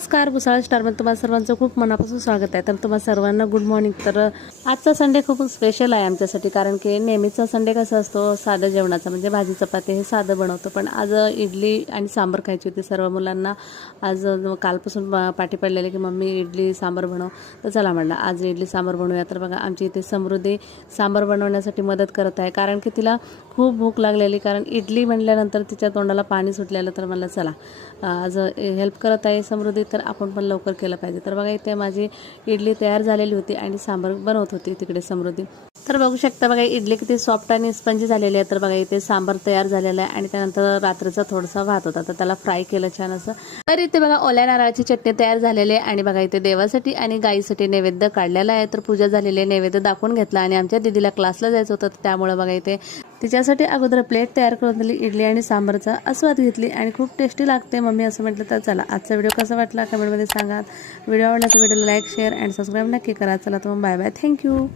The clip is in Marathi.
नमस्कार, भुसावळ स्टारमध्ये तुम्हाला सर्वांचं खूप मनापासून स्वागत आहे। तर तुम्हाला सर्वांना गुड मॉर्निंग। तर आजचा संडे खूप स्पेशल आहे आमच्यासाठी, कारण की नेहमीचा संडे कसा असतो साधं जेवणाचा, म्हणजे भाजी चपाती हे साधं बनवतो, पण आज इडली आणि सांबार खायची होती सर्व मुलांना। आज कालपासून पाठी पडलेले की मम्मी इडली सांबार बनव, तर चला म्हटलं आज इडली सांबार बनवूया। तर बघा आमची इथे समृद्धी सांबार बनवण्यासाठी मदत करत आहे, कारण की तिला खूप भूक लागलेली, कारण इडली म्हणल्यानंतर तिच्या तोंडाला पाणी सुटलेलं। तर मला चला आज हेल्प करत आहे समृद्धी, तर आपण पण लवकर केलं पाहिजे। तर बघा इथे माझी इडली तयार झालेली होती आणि सांबार बनवत होती तिकडे समृद्धी। तर बघू शकता बघा इडली किती सॉफ्ट आणि स्पंजी झालेली आहे। तर बघा इथे सांबार तयार झालेला आहे आणि त्यानंतर रात्रीचा थोडासा भात होता, तर त्याला फ्राय केलं छान असं। तर इथे बघा ओल्या नारळाची चटणी तयार झालेली आहे आणि बघा इथे देवासाठी आणि गाईसाठी नैवेद्य काढलेला आहे। तर पूजा झालेली आहे, नैवेद्य दाखवून घेतला आणि आमच्या दीदीला क्लासला जायचं होतं, त्यामुळे बघा इथे तिच्यासाठी अगोदर प्लेट तयार करून दिली इडली आणि सांबारचा आस्वाद घेतली आणि खूप टेस्टी लागते मम्मी असं म्हटलं। तर चला आजचा व्हिडिओ कसा वाटला कमेंटमध्ये सांगा। व्हिडिओ आवडला तर व्हिडिओला लाईक शेअर अँड सबस्क्राईब नक्की करा। चला तर मग बाय बाय, थँक्यू।